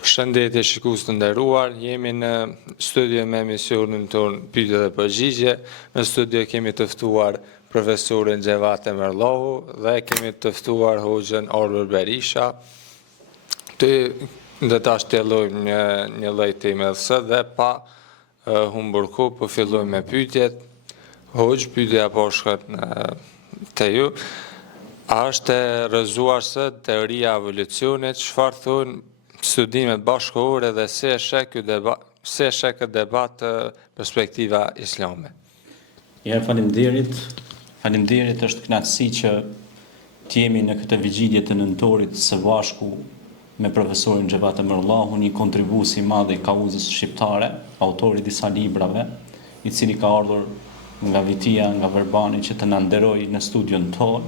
Shëndetje shikues të nderuar, jemi në studio me emisionin tonë Pyetje dhe Përgjigje. Në studio kemi të ftuar profesorin Xhevat Emerllohu dhe kemi të ftuar hoxhën Arber Berisha. Do ta shtjellojmë një lloj temëse dhe pa humbur kohë, po fillojmë me pyetjet. Hoxh, pyetja po shkon te ju. A është e rrëzuar teoria e evolucionit? Çfarë thonë studimet bashkëkohore dhe se sheh këtë debat perspektiva islame? Ja, faleminderit. Faleminderit, është kënaqësi që të jemi në këtë vigjilje të nëntorit së bashku me profesorin Xhevat Emerllohu, një kontribues i madh i kauzës shqiptare, autori i disa librave, i cili ka ardhur nga Vitia, nga Verbani që të na nderojë në studion tonë.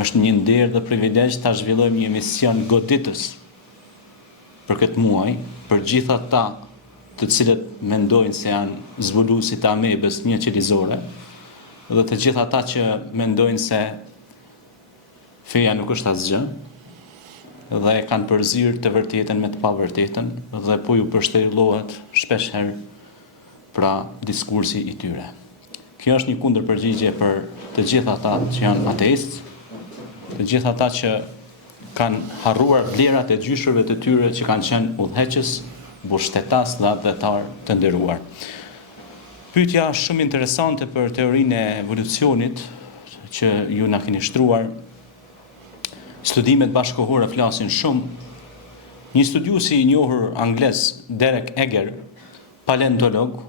Është një nder dhe privilegj ta zhvillojmë një emision goditës për këtë muaj, për gjithë ata të cilët mendojnë se janë zbuluesit e amebës një qelizore, dhe të gjithë ata që mendojnë se feja nuk është asgjë, dhe e kanë përzirë të vërtetën me të pavërtetën, dhe po ju përshtellohet shpeshherë pra diskursi i tyre. Kjo është një kundërpërgjigje për të gjithë ata që janë ateistë, të gjithë ata që kanë harruar vlerat e gjyshërve të tyre që kanë qenë udhëheqës, mbushtetas dhe atletar të nderuar. Pyetja është shumë interesante për teorinë e evolucionit që ju na keni shtruar. Studimet bashkëkohore flasin shumë. Një studiuesi i njohur anglez, Derek Egger, paleontolog,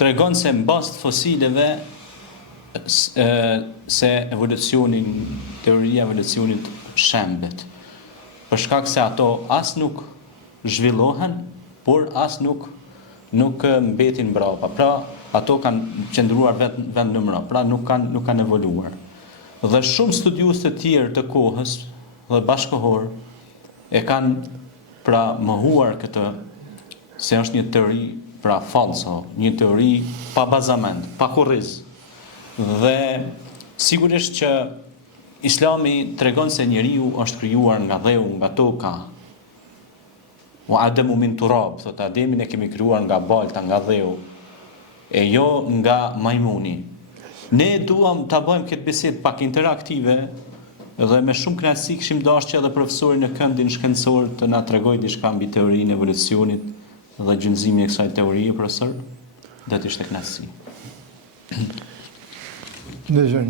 tregon se mbas të fosileve se teoria e evolucionit shembet, për shkak se ato as nuk zhvillohen, por as nuk mbetin mbrapa. Pra, ato kanë qëndruar vend në mbrapa, pra nuk kanë evoluar. Dhe shumë studiues të tjerë të kohës dhe bashkëkohor e kanë pra mohuar këtë se është një teori pra falso, një teori pa bazament, pa kurriz. Dhe sigurisht që Islami tregon se njeriu është krijuar nga dheu, nga toka. Wa Adamu min turab, thot Ademin e kemi krijuar nga balta, nga dheu, e jo nga majmuni. Ne duam ta bëjmë këtë bisedë pak interaktive dhe me shumë kënaqësi kishim dashur që edhe profesori në këndin shkencor të na tregojë diçka mbi teorinë e evolucionit dhe gjynëzimin e kësaj teorie, profesor. Do të ishte kënaqësi. Edhe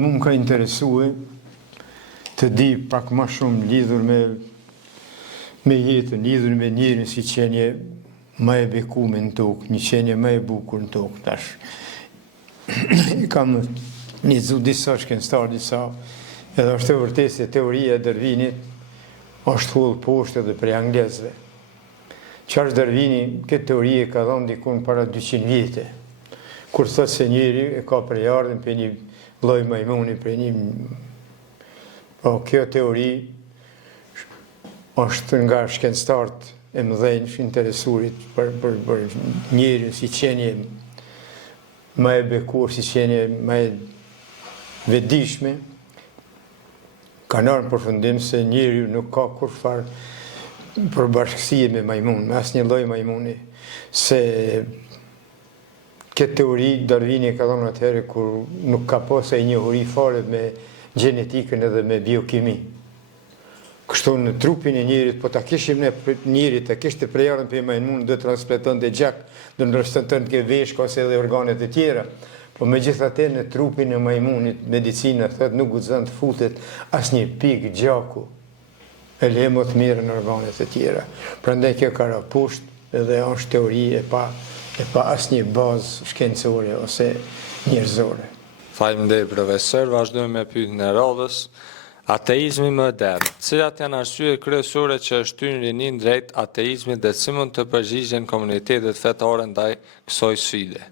mu më ka interesue të di pak ma shumë lidhur me jetën, lidhur me njerin si qenje ma e bekume në tokë, një qenje ma e bukur në tokë. Tash, kam një disa shkencëtar, disa, edhe është e vërtetë se teoria e Darwinit është hull poshtë edhe prej anglezëve. Charles Darwini këtë teori e ka dhënë dikun para 200 vjete. Kur thot se njeri e ka përjardhën për një lloj majmuni, për një... kjo teori është nga shkencëtarët e mëdhenj interesurit për njerin si qenje më e bekur, si qenje më e vetëdijshme. Kanë ardhur në përfundim se njeriu nuk ka kurrfar përbashkësie me majmun, me asnjë lloj majmuni, se këtë teori Darwini ka dhënë atëherë kur nuk ka pasur njohuri fare me gjenetikën edhe me biokimi. Kështu në trupin e njerit, po ta kishim ne njerit, ta kishte prejardhën për majmun, do transplantonte gjak, do transplantonte ke veshk ose edhe organet e tjera. Po megjithatë në trupin e majmunit medicina thotë nuk guxon të futet asnjë pikë gjaku. E le më të mirë në organet e tjera. Prandaj kjo ka raposht edhe është teori e pa asnjë bazë shkencore ose njerëzore. Faleminderit profesor, vazhdojmë me pyetjen e radhës. Ateizmi modern. Cilat janë arsyet kryesore që shtyn rinin drejt ateizmit dhe si mund të përgjigjen komunitetet fetare ndaj kësaj sfide?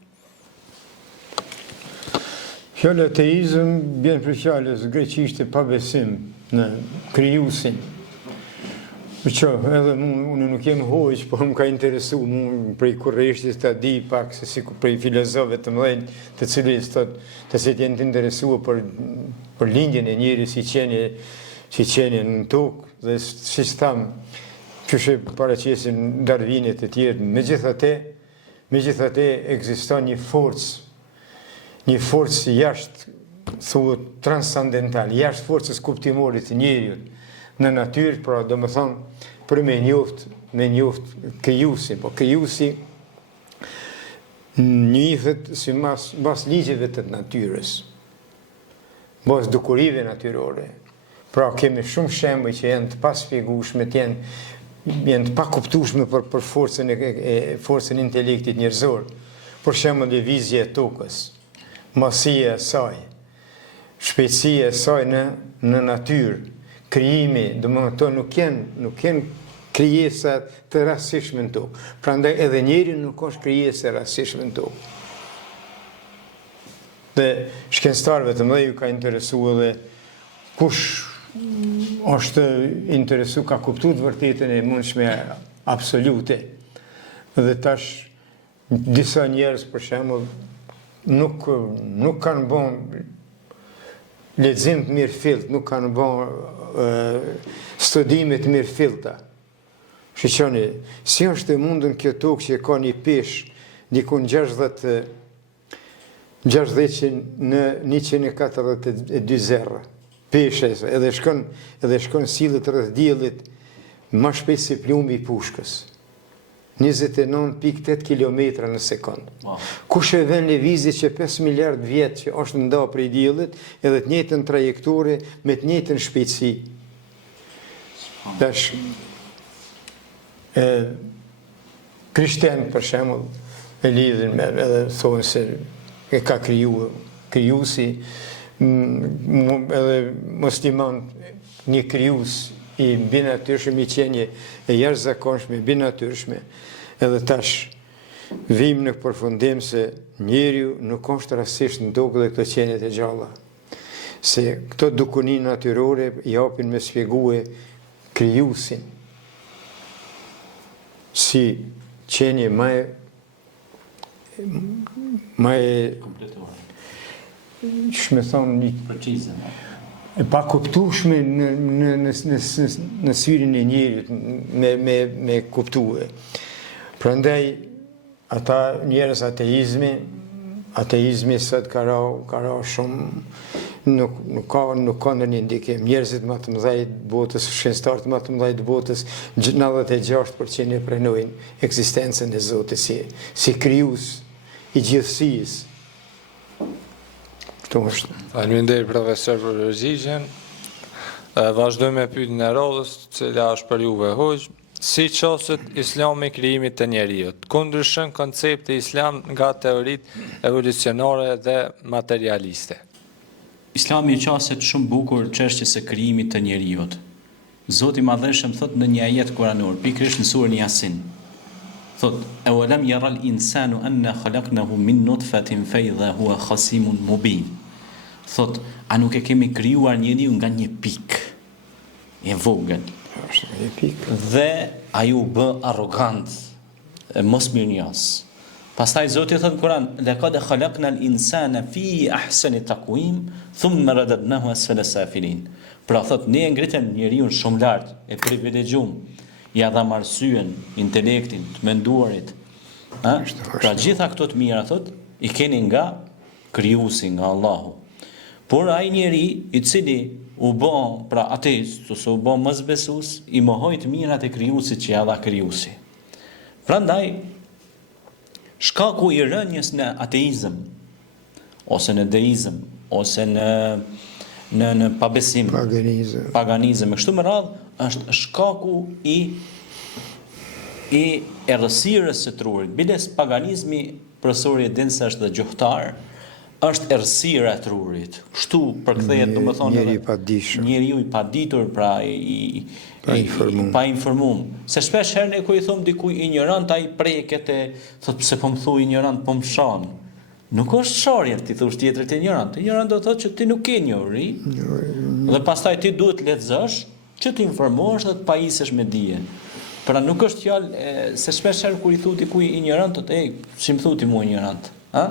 Fjala ateizëm bjen për fjalës greqishte pabesim në krijuesin. Edhe unë nuk jem hoq, por më ka interesu mu prej kurreshtis të di pak se si prej filozofëve të mëdhenj të cilës të se jenë të interesua për lindjen e njeri si qenje si qenien në tokë, dhe si që thamë, që shë paraqesin Darwinit e tjerë, megjithatë ekziston një forcë jashtë, thuhet transcendental, jashtë forcës kuptimore të njeriut në natyrë, pra do më thonë, për me njoft krijuesin, po krijuesi njihet si mbas ligjeve të natyrës, mbas dukurive natyrore. Pra kemi shumë shembuj që janë të paspjegueshme, janë të pakuptueshme për forcën e intelektit njerëzor. Për shembull lëvizja e tokës, masia e saj, shpejtësia e saj në natyrë, krijimi, domethënë nuk janë krijesa të rastishme në tokë. Prandaj edhe njeriu nuk është krijesë e rastishme në tokë. Dhe shkencëtarëve të mëdhenj ju ka interesuar edhe kush është interesu, ka kuptu të vërtetën e mundshme absolute. Dhe tash, disa njerëz, për shembull, nuk kanë bon lexim të mirë fillt, nuk kanë bon studime të mirë fillta. Shqyqoni, si është e mundën kjo tokë që ka një peshë, dikun 60 në 142 zerra. Peshe, edhe shkon sillet rreth diellit më shpejt se plumbi I pushkës. 29.8 km në sekond. Wow. Kush e vën lëvizje që 5 miliard vjet që është nda prej diellit, edhe të njëjtën trajektore me të njëjtën shpejtësi. Tash krishterët për shembull e lidhin me, edhe thonë se e ka krijuesi, edhe musliman një krijues I binatyrshëm, I qenie e jashtëzakonshme, binatyrshme. Edhe tash vim në përfundim se njeriu nuk është rastësisht në tokë dhe këto qenjet e gjalla. Se këto dukuni natyrore japin me shpjegue krijuesin si qenie më kompletore. Shme thonë një Precize. e pa kuptueshme në syrin e njerit me kuptue. Prandaj ata njerëz ateizmi sot ka ra shumë, nuk ka ndonjë ndikim. Njerëzit më të mëdhenj të botës, shkencëtarët më të mëdhenj të botës, 96% e pranojnë ekzistencën e Zotit si krijues I gjithësisë. Faleminderit profesor për përgjigjen. Vazhdojmë me pyetjen e radhës, cila është për juve hoq. Si qoset Islami krijimit të njerëzit? Ku ndryshon koncepti Islam nga teoritë evolucionare dhe materialiste? Islami qaset shumë bukur çështjes së krijimit të njerëzit. Zoti I Madhëshëm thot në një ajet kuranor, pikërisht në surën Yasin. Thot: "Awalam yara al-insanu anna khalaqnahu min nutfatin fa idha huwa khasimun mubin." Thot, a nuk e kemi krijuar njeriu nga një pikë e vogël? Dhe ai u bë arrogant, mos mirënjohës. Pastaj Zoti thot në Kur'an: "Laqad khalaqna al-insana fi ahsani taqwim, thumma radadnahu asfala safilin." Pra thot, ne e ngritëm njeriu shumë lart, e privilegjum, ja dham arsyen, intelektin, të menduarit. Pra gjitha këto të mira thot, I keni nga krijuesi, nga Allahu. Por ai njeri I cili u bë pra ateist ose u bë mosbesues, I mohoi të mirat e krijuesit që ja dha krijuesi. Prandaj shkaku I rënjes në ateizëm ose në deizëm ose në pabesim, paganizëm e kështu me radhë, është shkaku I errësirës së trurit. Biles paganizmi, profesori e din se është dhe gjuhtar, është errësira e trurit. Kështu përkthehet, domethënë, njeriu I paditur, pra pa informuar. Se shpesh herë ne kur I thon dikujt ignorant, ai preket e thot pse po më thuaj ignorant, po më shan. Nuk është sharje ti thosh tjetrit ignorant. Ignorant do thotë që ti nuk ke njohuri. Dhe pastaj ti duhet të lexosh, që të informohesh dhe të pajisesh me dije. Pra nuk është fjalë se shpesh herë kur I thu dikujt ignorant, thotë si më thu ti mua ignorant, ha?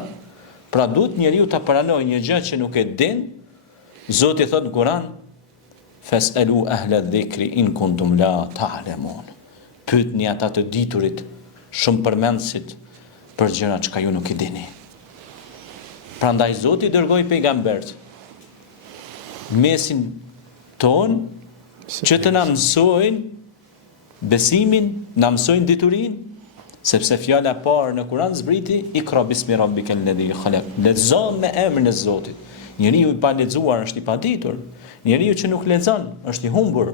Pra duhet njeriu ta pranojë një gjë që nuk e din. Zoti thot në Kur'an: Fas'alu ahla dhikri in kuntum la ta'lamun. Pyetni ata të diturit, shumë përmendësit për gjëra që ju nuk i dini. Prandaj Zoti dërgoi pejgambert mesin ton që të na mësojnë besimin, na mësojnë diturinë, sepse fjala e parë në Kur'an zbriti Iqra bismi rabbikal ladhi khalaq. Lexo me emrin e Zotit. Njeriu i pa lexuar është i paditur. Njeriu që nuk lexon është i humbur.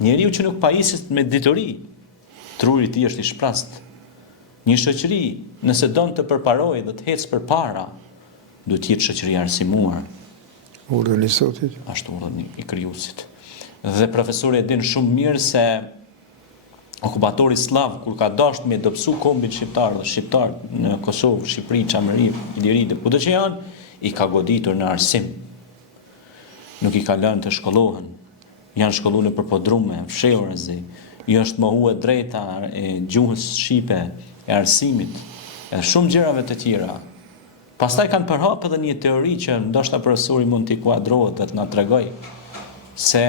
Njeriu që nuk pajiset me dituri, truri i tij është i shprast. Një shoqëri, nëse don të përparojë dhe të ecë përpara, duhet të jetë shoqëri arsimuar. Urdhën e Zotit. Ashtu urdhën i krijuesit. Dhe profesori e din shumë mirë se okupatori slav kur ka dashur me dobësu kombin shqiptar dhe shqiptar në Kosovë, Shqipëri, Çamëri, Iliri dhe kudo që janë, i ka goditur në arsim. Nuk i ka lënë të shkollohen. Janë shkolluar për podrume, fshehurëzi. I është mohuar drejta e gjuhës shqipe, e arsimit, e shumë gjërave të tjera. Pastaj kanë përhapur edhe një teori që ndoshta profesori mund t'i kuadrohet dhe të na tregoj se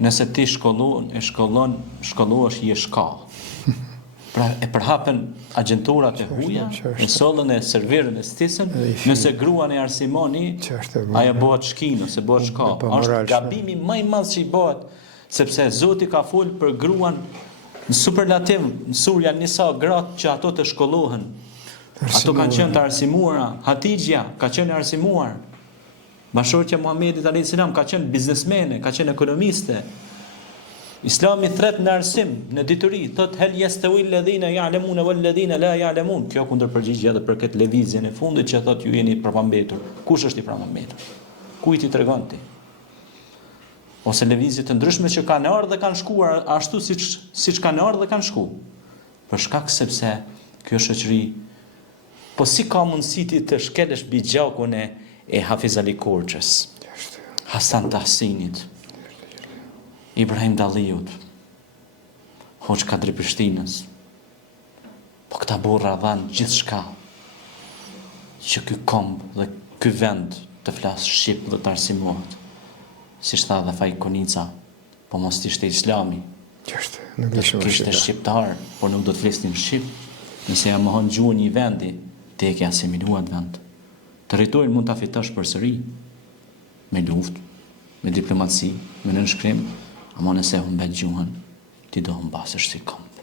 nëse ti shkollohesh je shka. Pra e përhapen agjenturat e huja, e sollën e serverën e stisën, nëse gruan e arsimoni, ajo bëhet shkinë, ose bëhet shka. Është gabimi më i madh që i bëhet, sepse Zoti ka folur për gruan në superlativ, në surja Nisa, gratë që ato të shkollohen. Ato kanë qenë të arsimuara. Hatixha ka qenë e arsimuar. Bashortja Muhamedit alayhis salam ka qenë biznesmene, ka qenë ekonomiste. Islami thret në arsim, në dituri, thot hel yastawi alladhina ya'lamuna wal ladhina la ya'lamun. Kjo kundërpërgjigje edhe për këtë lëvizjen e fundit që thot ju jeni prapambetur. Kush është i prapambetur? Kujt i tregon ti? Ose lëvizje të ndryshme që kanë ardhur dhe kanë shkuar ashtu siç kanë ardhur dhe kanë shkuar. Për shkak sepse kjo shoqëri po si ka mundësi ti të shkelesh mbi gjakun e Hafiz Ali Korçës, Hasan Tahsinit, Ibrahim Dalliut, Hoxh Kadri Prishtinës. Po këta burra dhanë gjithçka që ky komb dhe ky vend të flasë shqip dhe të arsimohet. Si tha dhe Faj Konica, po mos ishte Islami. Nuk ishte shqiptar, por nuk do të flisnin shqip. Nëse ja mohon gjuhën një vendi, ti e ke asimiluar vend. Territorin mund ta fitosh përsëri me luftë, me diplomaci, me nënshkrim, ama nëse humbet gjuhën, ti do humbasësh si komb.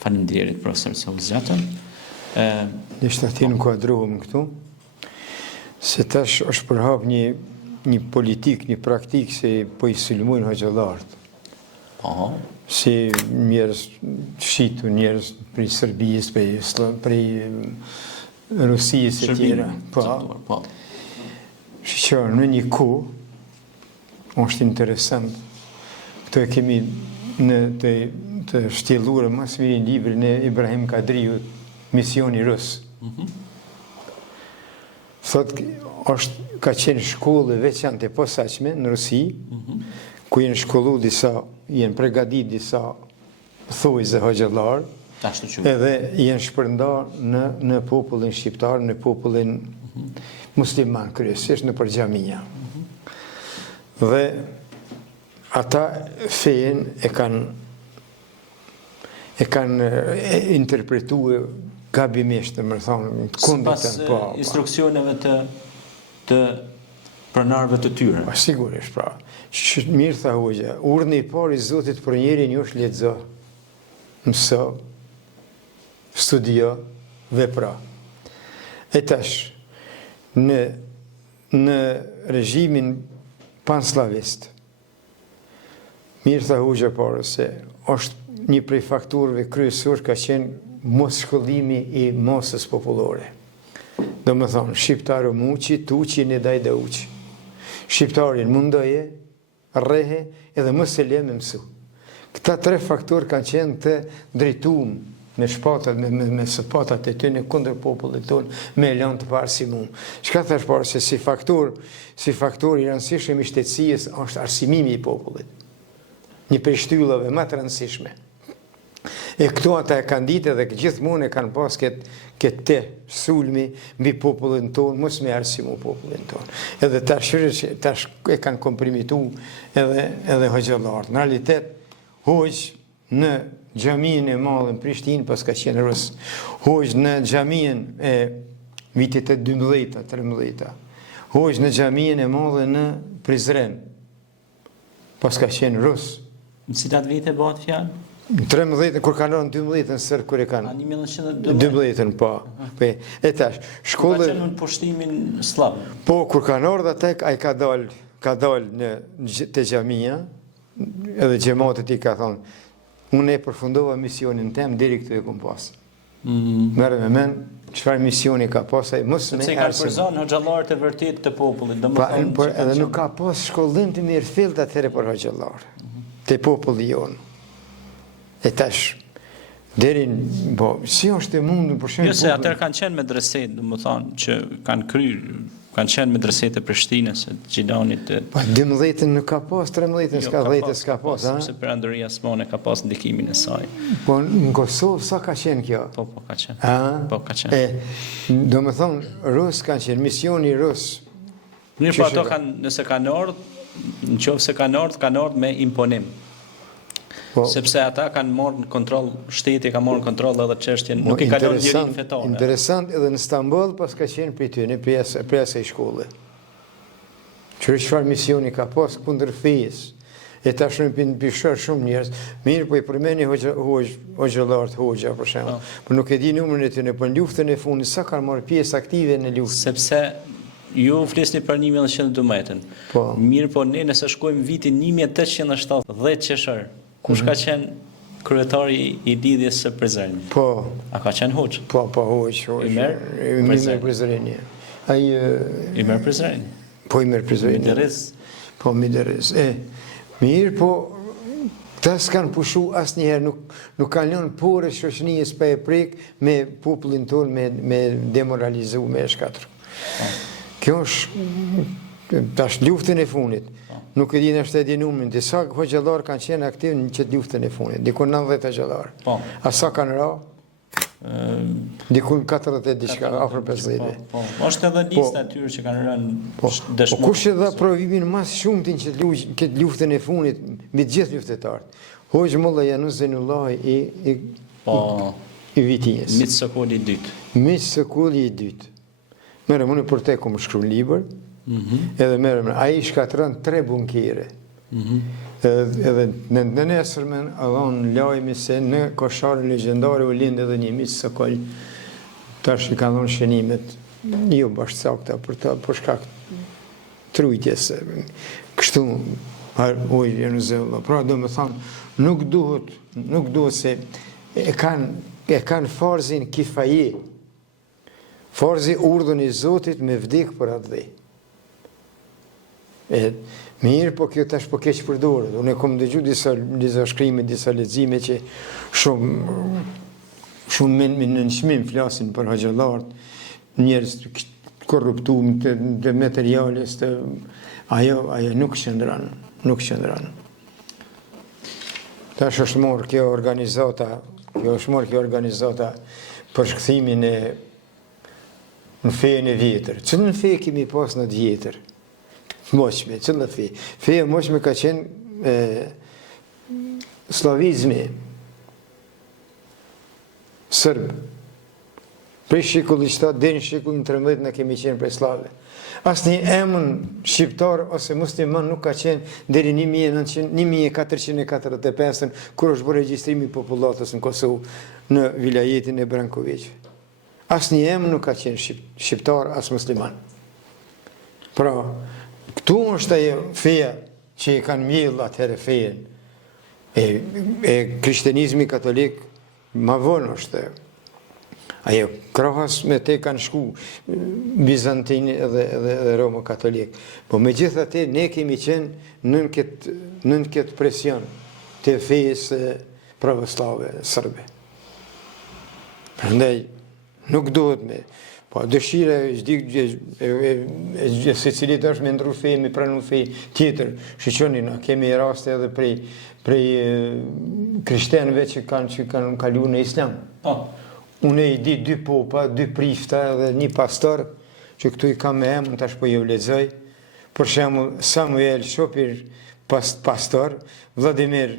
Faleminderit profesor se u zgjatën. Ishte ati nuk kuadrohem këtu, se tash është përhap një politik, një praktik se po i sulmojnë hoxhallarët. Si njerëz shitu, njerëz prej Serbisë, prej Rusisë e tjera. Po. Që në një kohë është interesant. Këto e kemi në të shtjelluar mas miri librin e Ibrahim Kadriut, Misioni Rus. Thot ka qenë shkollë veçantë e posaçme në Rusi, ku jenë shkollu jenë pregadit disa thojze hoxhallar, edhe jenë shpërnda në popullin shqiptar, në popullin musliman kryesisht në përgjamia. Dhe ata fejen e kanë interpretuar gabimisht, më thonë, sipas instruksioneve të pronarëve të tyre. Sigurisht, pra. Mirë tha hoxha, urdhni i parë i Zotit për njerin ju është lexo, mëso, studio, vepra. E tash, në regjimin panslavist, mirë tha hoxha parë se është një prej faktorëve kryesor ka qenë mos shkollimi i masës popullore. Do më thonë, shqiptarë muqi, tuqi, ne daj dhe uqi. Shqiptarin mundoje, rrehe, edhe më se le me mësu. Këta tre faktorë kanë qenë të drejtuar me shpatat, me sëpatat e tyne kundër popullit tonë, me elan të parësimum. Çka thash parë se si faktor i rëndësishëm i shtetësisë është arsimimi i popullit. Një prej shtyllave më të rëndësishme. E këto ata e kanë ditë dhe gjithmonë e kanë pas këtë te sulmi mbi popullin tonë, mos me arsimu popullin tonë. Edhe tash e kanë komprimitu edhe hoxhallarët. Në realitet, hoxh në xhamin e madhe në Prishtinë pas ka qenë rus. Hoxh në xhamin e vitit e 12-13. Hoxh në xhamin e madhe në Prizren pas ka qenë rus. Në cilat vite bëhet fjalë? Në 13, kur kanë rënë 12 sër kur e kanë. 1912. Po. E tash, shkollë. Ka qenë në pushtimin slav. Po, kur kanë ardhur atë, ai ka dal në te xhamia, edhe xhamatit I ka thonë, unë e përfundova misionin tem deri këtu e kom pas. Merre me mend çfarë misioni ka pas ai, mos me. Se ka përzon hoxhallarët e vërtet të popullit, domethënë. Po, edhe nuk ka pas shkollim të mirë fillt atëherë për hoxhallar. Te populli jon. E tash, deri, po, si është e mundur për shembull. Jo se atëherë kanë qenë medreset, domethënë që kanë qenë medreset e Prishtinës, e Gjilanit. Po 12-ën nuk ka pas, 13-ën s'ka, 10-ën s'ka pas, ha? Sepse Perandëria Osmane ka pas ndikimin e saj. Po në Kosovë sa ka qenë kjo? Po ka qenë. Ha? Po ka qenë. Domethënë rus kanë qenë, misioni rus. Mirë, po ato kanë, nëse kanë ardhur, nëse kanë ardhur me imponim. Po, sepse ata kanë marrë në kontroll, shteti ka marrë në kontroll edhe çështjen, nuk I ka lënë njërin fetare. Interesant, edhe në Stamboll pas ka qenë prej tyre, prej asaj shkolle. Çfarë misioni ka pas kundër fejes. E tash në pishër shumë njerëz, mirë po I përmeni hoxhallarët, hoxha për shembull. Po nuk e di numrin e tyre, po në luftën e fundit sa kanë marrë pjesë aktive në luftë. Sepse ju flisni për 1912. Po. Mirë po ne nëse shkojmë vitin 1870, 10 qershor, kush ka qenë kryetari I lidhjes së Prizrenit? Po. A ka qenë hoxh? Po, hoxh. I merr Prizreni. Ai I merr Prizreni. Po I merr Prizreni. Mideriz. Po Mideriz. Mirë, po ta s'kan pushu asnjëherë, nuk kanë lënë porë shoqënisë pa e prek me popullin tonë me demoralizu me shkatër. Kjo është tash luftën e fundit. Nuk e di nëse e di numrin, disa hoxhallar kanë qenë aktiv në çet luftën e fundit, diku 90 hoxhallar. Po. A sa kanë ra? Diku 40 diçka, afër 50. Po. Është edhe lista atyre që kanë rënë dëshmorë. Po kush e dha provimin mas shumtin që këtë luftën e fundit mbi të gjithë luftëtarët? Hoxh Molla Janus Zainullahi I Vitinjes. Mit Sokolli I dytë. Mit Sokolli I dytë. Merrem unë për te kom shkruar libër. Edhe merrem, ai shkatron 3 bunkere. Edhe në nesërmen allon lajmi se në kosharën legjendare u lind edhe një Mit Sokoll. Tash I kanë dhënë shënimet jo bashkësakta për shkak trujtjes. Kështu Janus Zainullahi. Pra domethënë nuk duhet se e kanë farzin kifaje. Farzi urdhën I Zotit me vdek për atë dhe. Mirë, po kjo tash po keq përdorët. Unë kam dëgjuar disa shkrime, disa lexime që shumë me nënçmim flasin për hoxhallarët, njerëz korruptuar të materiales të ajo nuk qëndron. Tash është marrë kjo organizata për shkthimin e në fejen e vjetër. Cilën fe kemi pas në të vjetër? Moshme, cilën fe? Feja moshme ka qenë slavizmi, sërb. Prej shekulli 7 deri në shekullin 13 na kemi qenë prej slave. Asnjë emër shqiptar ose musliman nuk ka qenë deri 1445 kur është bërë regjistrimi I popullatës në Kosovë në vilajetin e Branković. Asnjë emër nuk ka qenë shqiptar as musliman. Pra, këtu është ajo feja që I kanë mbjellë atëherë fejen e krishterizmi katolik ma vonë është. Ajo krahas me te kanë shku Bizantini edhe Roma katolik. Po megjithatë ne kemi qenë nën këtë presion të fejes pravoslave serbe. Prandaj nuk duhet me po dëshira e secilit është me ndru fe, me pranu fe tjetër. Shqyqoni na kemi raste edhe prej krishterëve që kanë kalu në islam. Unë i di 2 popa, 2 prifta dhe 1 pastor, që këtu i kam me emën, tash po ju lexoj. Për shembull, Samuel Shopir, pastor, Vladimir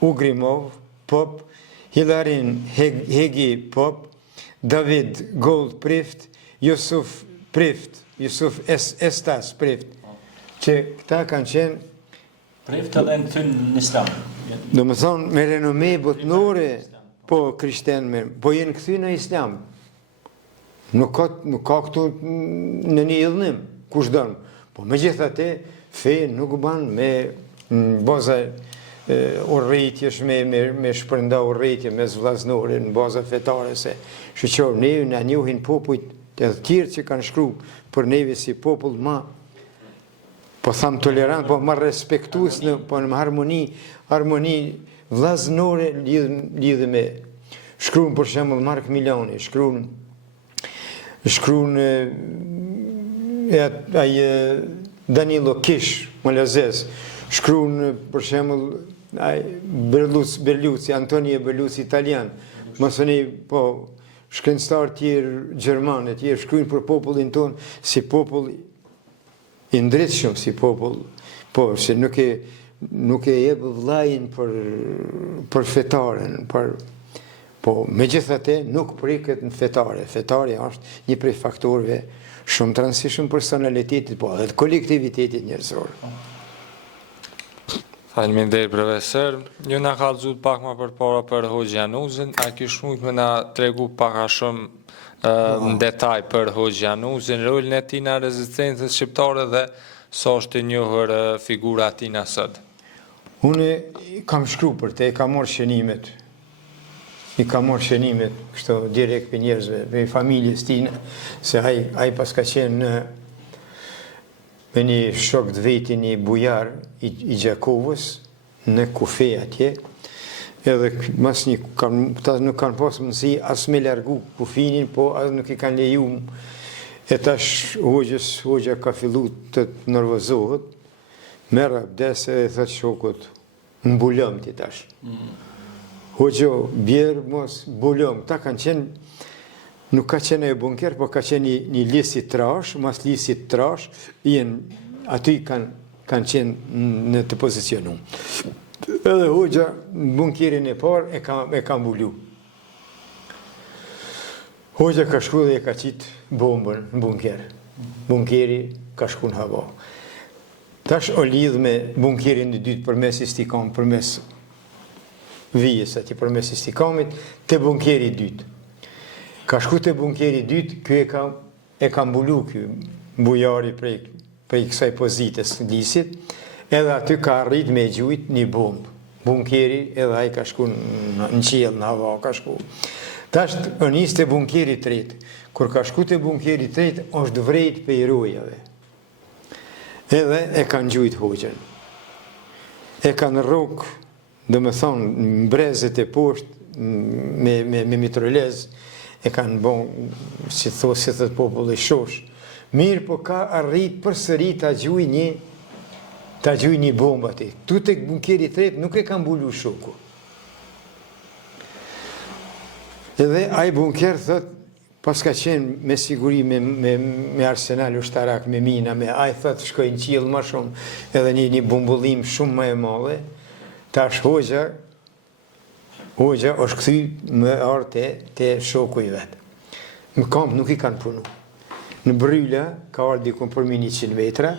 Ugrimov, pop, Hilarin Hegi, pop, David Gold, prift, Jusuf prift, Jusuf Estas prift, që këta kanë qenë Prift edhe në këtyn në islam. do më thonë me renome botnore, po krishten me, po jenë këthy në islam. Nuk ka këtu në një idhënim, kush dënë. Po me gjithate, fe nuk banë me baza urrejtjesh, me shpërnda urrejtje, me zvlaznore, në baza fetare, se shqyqorë neve në njohin popujt edhe tjerë që kanë shkru për neve si popull ma, po thamë tolerant, po ma respektus, po në harmoni vlaznore lidhë me shkruun për shembull Mark Milani, shkruun Danilo Kish, Malazes, shkruun për shembull Berlucci, Antonio Berlucci italian, mësoni po shkencëtar tjerë gjermanë, tjerë shkruajnë për popullin tonë si popull i ndritshëm, si popull, po, se nuk e jep vllajin për fetaren, po megjithatë nuk priket në fetare. Fetare është një prej faktorëve shumë të rëndësishëm personalitetit, po edhe të kolektivitetit njerëzor. Faleminderit profesor. Ju na kallëzut pak më përpara për Hoxha Januzin, a kish mujt me na tregu pak a shumë në detaj për Hoxha Januzin, rolin e tij në rezistencën shqiptare dhe sa është e njohur figura e tij na sot. Unë kam shkru për te, i kam marrë shënimet. Kështu direkt për njerëzve, për familjes tine, se ai pas ka qenë me një shok të vetin, një bujar i Gjakovës, në Kufe atje, edhe mas ta nuk kanë pas mundësi as me largu Kufinin, po as nuk i kanë leju, e tash Hoxha ka fillu të nervozohet, merr abdes e thot shokut, mbulëm ti tash. Hoxha, bjerë mos mbulëm, ta kanë qenë, nuk ka qenë e bunker, po ka qenë një lisit trash, mas lisit trash, aty kanë qenë në të pozicionu. Edhe Hoxha, në bunkerin e parë, e ka mbulu. Hoxha ka shku dhe e ka qitë bombën në bunker. Bunkeri ka shku në hava. Tash o lidhë me bunkerin në dytë përmes istikam, përmes vijës, ati përmes istikamit, të bunkeri dytë. Ka shku të bunkeri dytë, kjo e ka mbulu kjo bujari prej kësaj pozitës lisit, edhe aty ka arrit me gjujt një bombë. Bunkeri, edhe ai ka shku në qiell, në hava, ka shku. Tash në njës të bunkeri tretë. Kur ka shku të bunkeri tretë, është vrejt për i rojave. Edhe e kanë gjujt Hoxhën. E kanë rrok, dhe me thonë, në brezet e poshtë, me mitrolez, e kanë bon, si thët populli shosh. Mirë, po ka arrit për sëri ta gjuj një bombë ati. Tu të bunkeri tretë nuk e kanë mbulu shoku. Edhe ai bunker thët, pas ka qenë me siguri me arsenal ushtarak, me mina, ai thët shkoj në qiell ma shumë, edhe një bumbullim shumë më e madhe, tash Hoxha është këthy më arë të shoku i vetë. Në kamp nuk i kanë punu. Në Bryla ka arë dikun përmi 100 metra,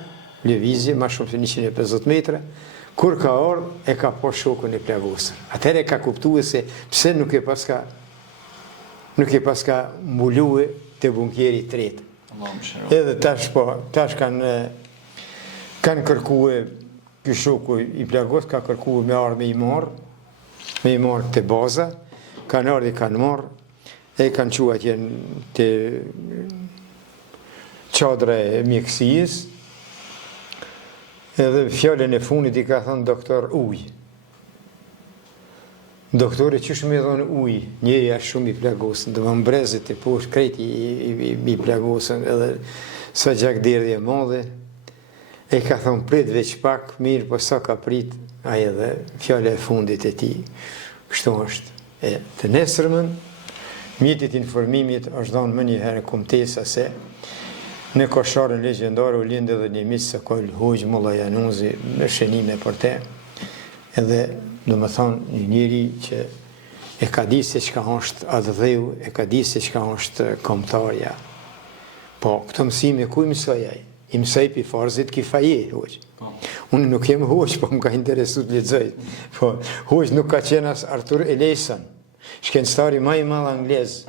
lëvizje, ma shumë se 150 metra, kur ka arë e ka po shokun e plagosër. Atëherë e ka kuptu se pse nuk e paska mbuluë të bunkeri tretë. Edhe tash kanë kërkuë, ky shoku i plagos ka kërkuë me arë me i marë të baza, kanë arë i kanë marë, e kanë qua atje të qadra e mjekësijës, edhe fjallën e funit i ka thënë doktor uj. Doktore, që shumë i dhonë uj, njeri ashtë shumë i plagosën, dhe më mbrezit e poshtë, krejt i plagosën, edhe sa gjak derdhje madhe, E ka thonë prit veç pak, mirë, po sa ka prit, ajo dhe fjala e fundit e tij. Kështu është. E të nesërmën, mjetit informimit është dhënë më një herë kumtesa se në kosharën legjendare u lindë edhe një mis se kol Hoxh Mulla Januzi me shënime për te. Edhe do më thonë një njëri që e ka di se çka është adhëdheu, e ka di se çka është kombëtarja. Po, këto mësime ku i mësoj ai? I mësoj pi farzit kifaje, Hoxh. Unë nuk jem Hoxh, po më ka interesu të lexoj. Po, Hoxh nuk ka qenë as Arthur Eleison, shkencëtari më i madh anglez.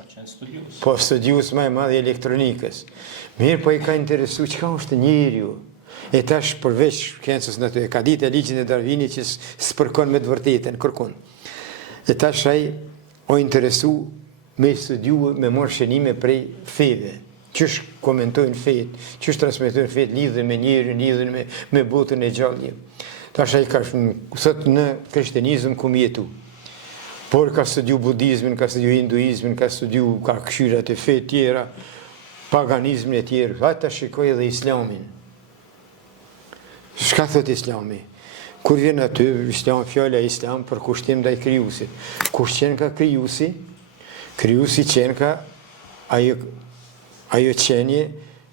Po, studius më i madh i elektronikës. Mirë, po i ka interesu çka është njeriu. E tash përveç shkencës natyrore, ka ditë ligjin e Darwinit që s'përkon me të vërtetën, kërkon. E tash ai o interesu me studiu, me marrë shënime prej feve. Qysh komentojnë fetë, qysh transmetojnë fetë lidhën me njerin, lidhën me botën e gjallje. Tash ai ka thot në krishterizëm ku jetu. Por ka studiu budizmin, ka studiu hinduizmin, ka studiu ka këshyrat e fetë tjera, paganizmin e tjerë. Ata shikoj edhe islamin. Shka thot islami? Kur vjen aty, islam, fjala islam për kushtim ndaj krijuesit. Kush qenë ka krijuesi? Krijuesi qenë ka ajo qenje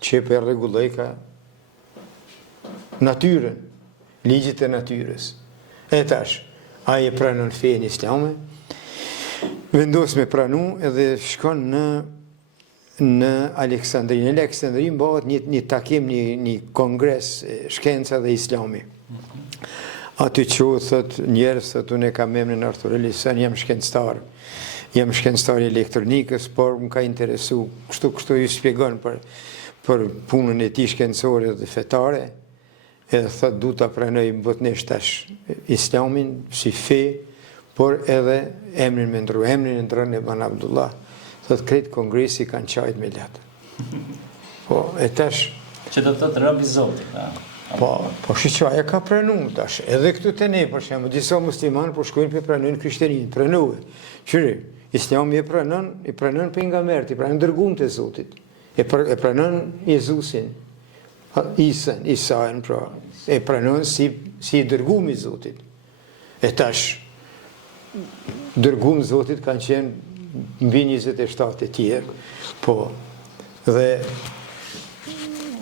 që për rregulloj ka natyrën, ligjit e natyrës. E tash, aje pranon fenë islame, vendos me pranu edhe shkon në Aleksandrinë. Në Aleksandrinë bëhet një takim, një kongres shkenca dhe islami. Aty që thot njerëz, thot unë kam emrin Arthur Eleison, jam shkencëtar. Jam shkencëtar i elektronikës, por më ka interesu, kështu ju shpjegon për punën e tij shkencore dhe fetare, edhe thot du ta pranoj botnisht tash islamin si fe, por edhe emrin me ndru, emrin e ndron e Ban Abdullah. Thot krejt kongresi kanë qajt me latë. Po, e tash... Që do të thotë robi Zotit, Po shiqaja ka pranu tash, edhe këtu të ne, për shemë, disa muslimanë po shkojnë për pranojnë krishterinë, pranuhe. Qyri, islami i pranon për nga mërët, i pranon dërgum të Zotit, e pranon Jezusin, Isaën, pra, e pranon si dërgum i Zotit. E tash, dërgum Zotit kanë qenë mbi 27 e tjerë, po, dhe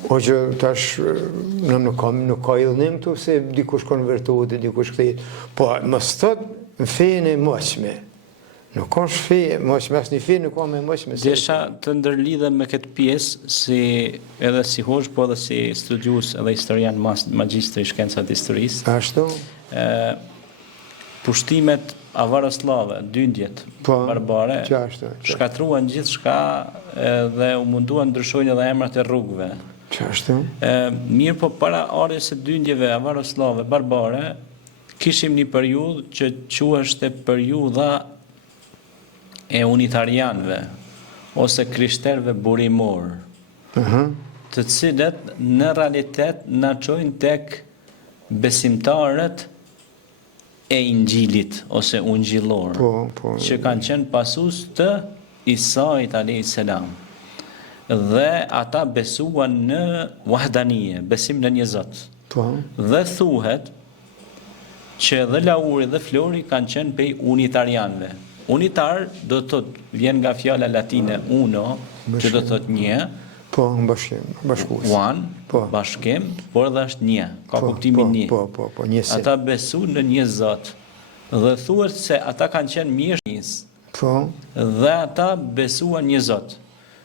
o që tash nuk ka illënim tu se dikush konvertohet e dikush kthejt. Po, më stot në fejën e moqme. Nuk ka shfejë moqme, asë një fejë nuk ka me moqme. Desha të ndërlidhe me këtë pjesë, edhe si Hoxh, po edhe si studius edhe historian magjistri shkencat historisë. Ashtu? Pushtimet avaroslave, dyndjet, barbare, shkatruan gjithë shka dhe u munduan ndryshojnë edhe emrat e rrugëve. Qashtu? Mirë, po para arjes së dyndjeve avaroslave barbare, kishim një periudhë që quheshte periudha e unitarianëve ose krishterëve burimor, të cilët në realitet na çojnë tek besimtarët e Injilit ose ungjillor, që kanë qenë pasues të Isait alayhis salam. Dhe ata besuan në wahdanie, besim në një Zot. Dhe thuhet që dhe lauri dhe flori kanë qenë pej unitarianëve. Unitar do të thotë vjen nga fjala latine uno, që do të thotë një. Po, bashkues. One, bashkim, por edhe është një, ka kuptimin një. Po, njësi. Ata besuan në një Zot. Dhe thuhet se ata kanë qenë mirënjohës. Po. Dhe ata besuan një Zot.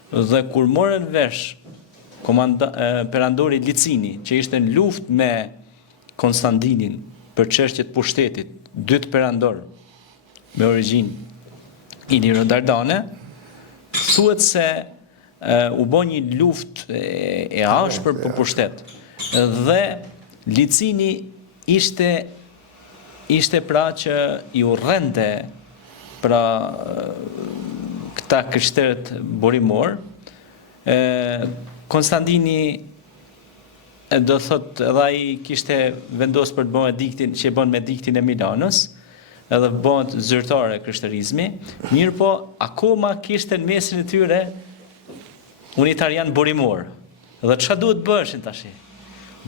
Dhe kur morën vesh perandori Licini, që ishte në luftë me Konstantinin për çështjet pushtetit, dytë perandor me origjinë iliro-dardane, thuhet se u bë një luftë e ashpër për pushtet. Dhe Licini ishte pra që i urrente pra këta krishterët burimor. Konstantini do thot edhe ai kishte vendos për të bërë ediktin që e bën me ediktin e Milanës, edhe bëhet zyrtare krishterizmi, mirë po akoma kishte në mesin e tyre unitarian burimor. Dhe çka duhet bëshin tash?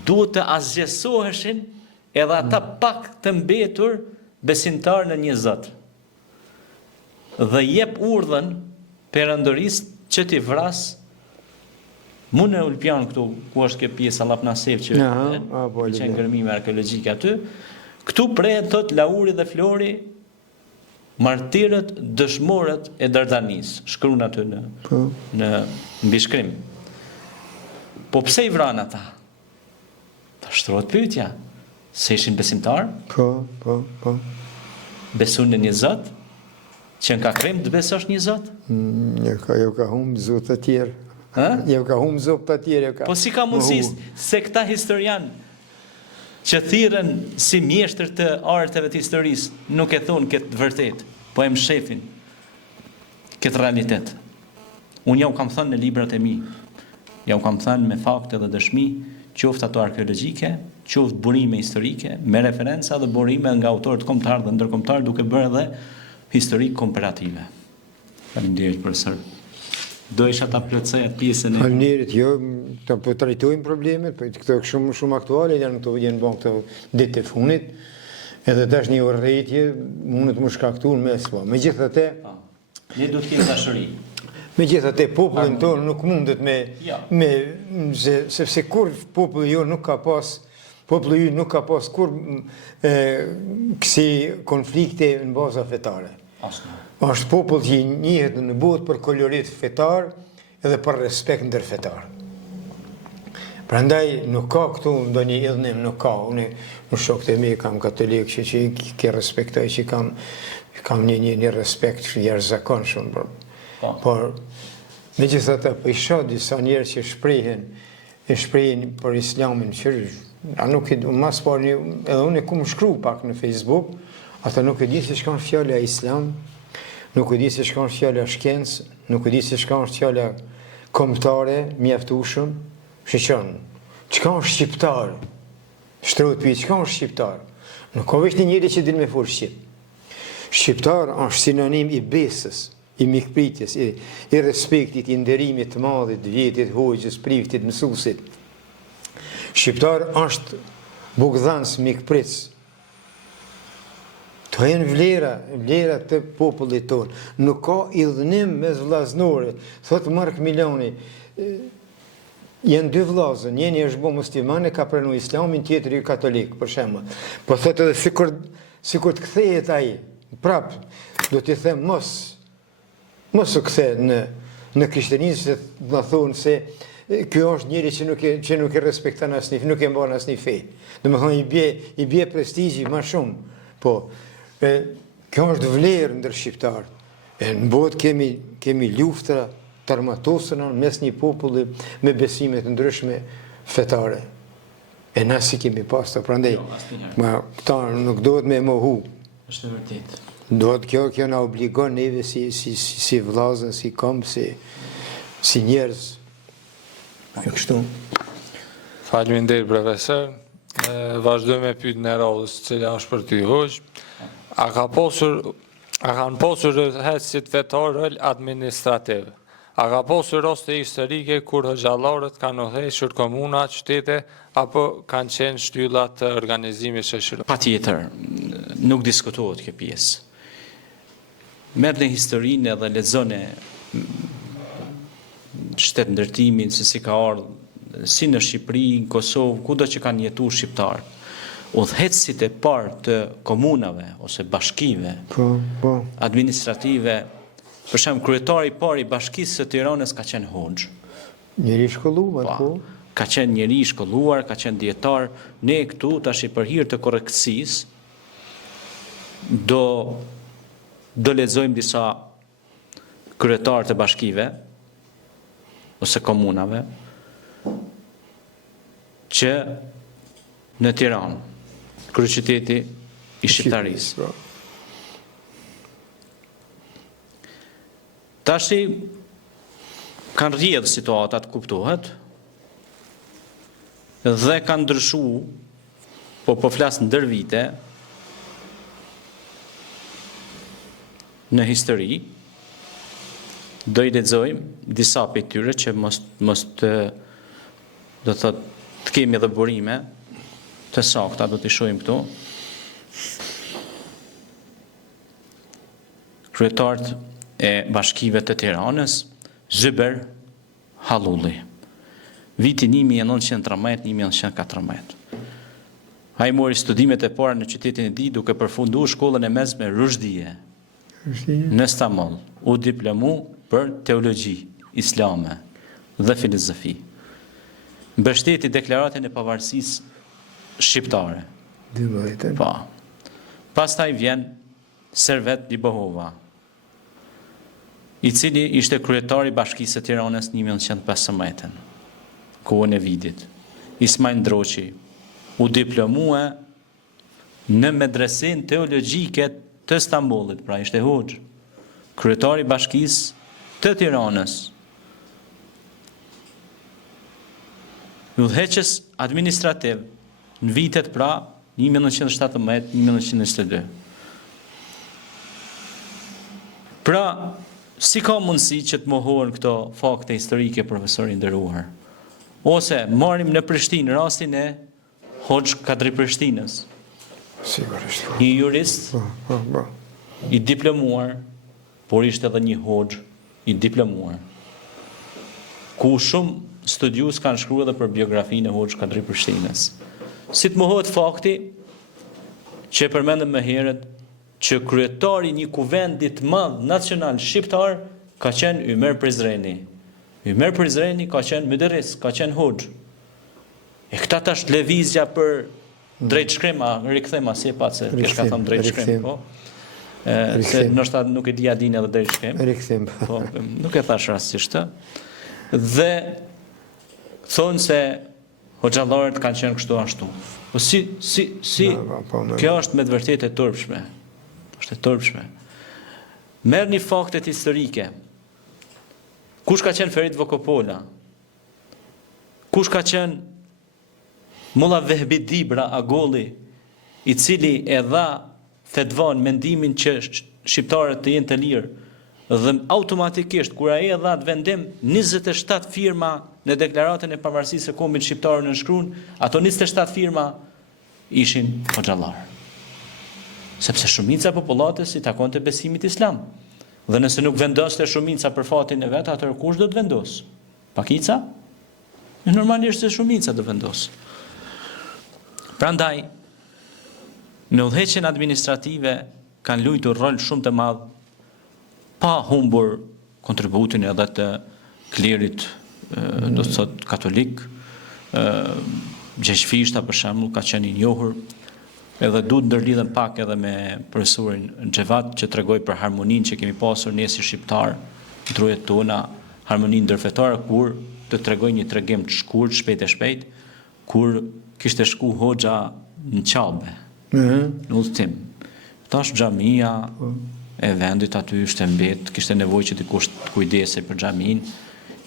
duhet të asgjësoheshin edhe ata pak të mbetur besimtar në një Zot. Dhe jep urdhën perëndërisë që t'i vras. Mund në Ulpian këtu, ku është kjo pjesë Allah Nasef që qenë gërmime arkeologjike aty, këtu prehet thot Lauri dhe Flori, martirët, dëshmorët e Dardanis, shkruan aty në mbishkrim. Po pse i vran ata? Ta shtrohet pyetja, se ishin besimtar? Po. Besun në një Zot? Që në ka krem të besosh një Zot? Jo ka humbë Zot të tjerë. Jo ka humbë Zot të tjerë. Po si ka mundësi se këta historian që thirren si mjeshtër të arteve të historisë nuk e thonë këtë vërtet, po e mshefin këtë realitet. Unë jau kam thënë në librat e mi, jau kam thënë me fakte dhe dëshmi, qoftë ato arkeologjike, qoftë burime historike, me referenca dhe burime nga autorët kombëtar dhe ndërkombëtar, duke bërë edhe histori komparative. Faleminderit profesor. Do isha ta plotësoj atë pjesën e... Faleminderit, jo, të po trajtojmë problemet, po këto shumë aktuale, janë bën këto ditë të funit, edhe tash një urrëtie mund të më shkaktuar mes po. Megjithatë, ne duhet të kemi dashuri. Megjithatë popullin tonë nuk mundet sepse kur populli jo nuk ka pas kur kësi konflikte në baza fetare. Është popull që njihet në botë për kolorit fetar edhe për respekt ndërfetar. Prandaj nuk ka këtu ndonjë idhnim, nuk ka. Unë në shokët e mi kam katolik që ke respektoj, që kam një respekt jashtëzakonshëm. Por megjithatë po i shoh disa njerëz që shprehin për Islamin që mas parë edhe unë ku më shkruaj pak në Facebook, ata nuk e di se çka është fjala Islam, nuk e di se çka është fjala shkencë, nuk e di se çka është fjala kombëtare, mjaftueshëm. Shiqon, çka është shqiptar? Shtrohet pyet, çka është shqiptar? Nuk ka vetëm njëri që din me fol shqip. Shqiptar është sinonim i besës, i mikpritjes, i respektit, i nderimit të madhit, vjetit, hoxhës, priftit, mësuesit. Shqiptar është bugdhans, mikprits. To janë vlera të popullit tonë. Nuk ka idhnim mes vllaznorëve. Thot Mark Milani, janë dy vllazën, njëri është bo musliman e ka pranuar Islamin, tjetri katolik, për shembull. Po thot edhe sikur të kthehet ai, prap, do t'i them mos u kthe në krishterizëm, do të thonë se kjo është njëri që nuk e respekton asnjë, nuk e mban asnjë fe. Domethënë i bie prestigji më shumë. Po kjo është vlerë ndër shqiptarët. Në botë kemi luftra të armatosura mes një populli me besime të ndryshme fetare. E na si kemi pas të prandaj. Këta nuk duhet me mohu. Është vërtet. Duhet kjo na obligon neve si vllazën, si kom, si njerëz. Kështu. Faleminderit profesor. Vazhdoj me pyetjen e radhës, cila është për ty hoxh. A kanë posur rrethësit fetar rol administrativ? A ka posur raste historike kur hoxhallarët kanë udhëhequr komuna, qytete apo kanë qenë shtylla të organizimit shoqëror? Patjetër, nuk diskutohet kjo pjesë. Merr në historinë edhe lexone shtetë ndërtimin se si ka ardhur si në Shqipëri, në Kosovë, kudo që kanë jetuar shqiptar. Udhëheqësit e parë të komunave ose bashkive administrative, për shembull kryetari i parë i bashkisë së Tiranës ka qenë hoxh. Njëri i shkolluar, ka qenë njëri i shkolluar, ka qenë dietar. Ne këtu tash për hir të korrektësisë do lexojmë disa kryetarë të bashkive ose komunave që në Tiranë, kryeqyteti i shqiptarisë. Tashi kanë rrjedhë situatat, kuptohet, dhe kanë ndryshu, po flas ndër vite, në histori, do i lexojmë disa prej tyre që mos të do thot të kemi edhe burime të sakta, do t'i shohim këtu. Kryetarët e bashkive të Tiranës, Zyber Hallulli, viti 1913-1914. Ai mori studimet e para në qytetin e tij duke përfunduar shkollën e mesme Rushdie në Stamboll. U diplomu për teologji islame dhe filozofi. Mbështeti deklaratën e pavarësisë shqiptare. Po. Pastaj vjen Servet Libohova, i cili ishte kryetari i Bashkisë së Tiranës 1915, kohën e vidit. Ismail Ndroqi u diplomua në medresen teologjike të Stambollit, pra ishte hoxh, kryetari i Bashkisë të Tiranës. Udhëheqës administrativ në vitet pra 1917-1922. Pra, si ka mundësi që të mohohen këto fakte historike, profesori nderuar? Ose marrim në Prishtinë rastin e Hoxh Kadri Prishtinës, Sigurisht. një jurist i diplomuar, por ishte edhe një hoxh i diplomuar, ku shumë studiues kanë shkruar edhe për biografinë e Hoxh Kadri Prishtinës. Si të mohohet fakti që e përmendëm më herët, që kryetari një kuvendi të madh nacional shqiptar ka qenë Ymer Prizreni. Ymer Prizreni ka qenë mëdërris, ka qenë hoxh. E këta tash lëvizja për drejt shkrema, rikthema si e pat se kesh ka thënë drejt shkrem, po. Se ndoshta nuk e di a din edhe drejt shkrem. Rikthim. Po, nuk e thash rastisht. Dhe thonë se hoxhallarët kanë qenë kështu ashtu. Po kjo është me të vërtetë e turpshme. Është e turpshme. Merrni faktet historike. Kush ka qenë Ferit Vokopola? Kush ka qenë Mulla Vehbi Dibra Agolli, i cili e dha fetvan mendimin që shqiptarët të jenë të lirë, dhe automatikisht kur ai e dha atë vendim, 27 firma në deklaratën e pavarësisë së kombit shqiptar nënshkruan, ato 27 firma ishin hoxhallar. Sepse shumica e popullatës i takonte besimit islam. Dhe nëse nuk vendoste shumica për fatin e vet, atëherë kush do të vendos? Pakica? Normalisht se shumica do vendos. Prandaj, në udhëheqjen administrative kanë luajtur rol shumë të madh, pa humbur kontributin edhe të klerit, do të thotë katolik. Gjeqfishta për shembull ka qenë i njohur, edhe duhet ndërlidhem pak edhe me profesorin Xhevat që tregoi për harmoninë që kemi pasur ne si shqiptar në trujet tona, harmoninë ndërfetare, kur të tregoj një tregim të shkurt, shpejt e shpejt, kur kishte shku hoxha në Qabe, në udhëtim. Tash xhamia e vendit aty ishte mbet, kishte nevojë që dikush të kujdesej për xhamin,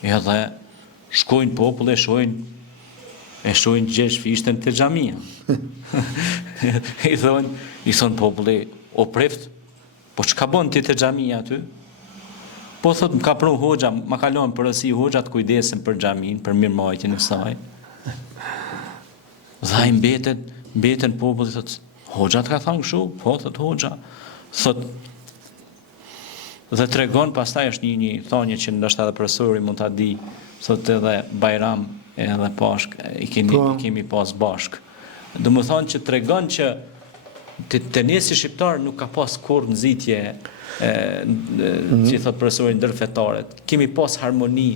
edhe shkojnë popull e shohin Gjeqfishtën te xhamia. I thon populli, o preft, po çka bën ti te xhamia aty? Po thot, më ka pru hoxha, ma kalon përësi hoxha të kujdesen për xhamin, për mirëmbajtjen e saj. Dhe ai mbeten populli, thot, hoxha të ka thënë kështu? Po, thot hoxha. Thot, dhe tregon pastaj është një thonje që ndoshta edhe profesori mund ta di, thot edhe Bajram edhe Pashk i kemi pas bashk. Domethënë që tregon që të ne si shqiptar nuk ka pas kur nxitje, si thot profesori ndërfetaret. Kemi pas harmoni.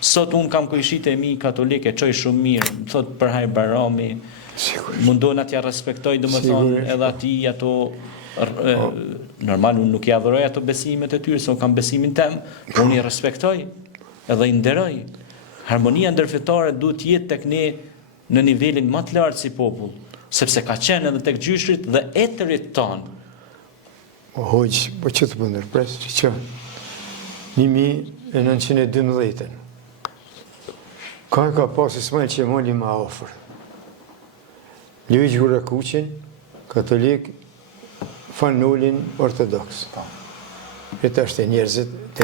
Sot un kam kujshite e mi katolike, çoj shumë mirë, thot për Haj Bajrami, mundon atja respektoj, domethënë edhe ati ato normal unë nuk i adhuroj ato besimet e tyre, se unë kam besimin tem, por unë i respektoj edhe i nderoj. Harmonia ndërfetare duhet jetë tek ne në nivelin më të lartë si popull, sepse ka qenë edhe tek gjyshrit dhe etërit tanë. O hoqë, po që të bëndër, presë që 1912 ka pas Ismail Qemali ma ofër. Ljuj Gjurakuqin, katolik, Fanolin ortodoks. Këtë është të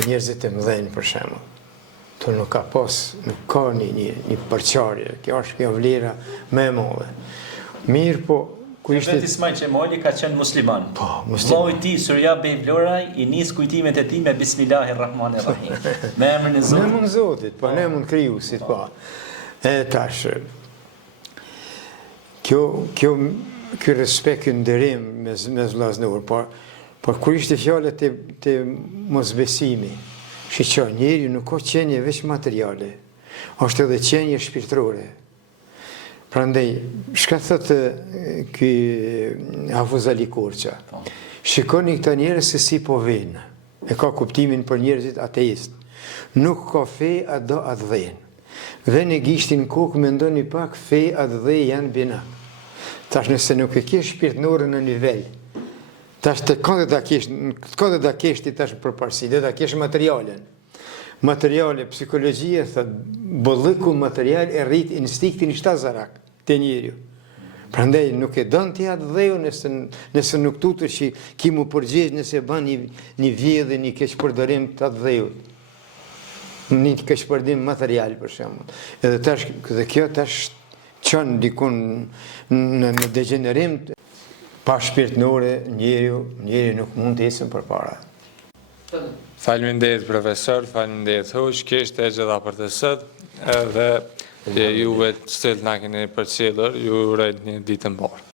njerëzit të mëdhenjë për shembull. të nuk ka një përqarje, kjo është kjo vlera me modhe. Mirë po, ku ishte... Vetë Ismail Qemali ka qenë musliman. Po, musliman. Vllau i tij Surja Bej Vloraj i nis kujtimet e tij me Bismillahirrahmanirrahim. Me emrin e Në Zotit. mund Zotit, po, në mund krijuesit, po. E tash, kjo respekt, kjo nderim me vllaznor, por kur ishte fjala te mosbesimi, shiqo, njeriu nuk ka qenje veç materiale, është edhe qenje shpirtërore. Prandaj, shka thotë ky Hafuz Ali Korça, shikoni këta njerëz se si po vënë, e ka kuptimin për njerëzit ateist. Nuk ka fe, a do atë dhenë. Vënë e gishtin kokë, me ndoni pak, fe, atë dhe janë bina. Tash nëse nuk e kesh shpirtënore në nivel, tash të ka dhe da kesh ti tash përparsi, dhe da kesh materialen. Materiale, psikologjia, thët, bollëku material e rrit instiktin shtazarak të njeriu. Prandaj nuk e don ti atë dheu nëse nuk tutër që ki mu përgjegjë nëse ban një vjedhje, një keq përdorim të atë dheut. Një keq përdorim material për shembull. Edhe tash dhe kjo tash çon dikun në degenerim pa shpirtënore, njeriu nuk mund të ecën përpara. Faleminderit profesor, faleminderit hoq, kishte e gjitha për të sot, edhe juve të cilët na keni përcjellur, ju uroj një ditë të mbarë.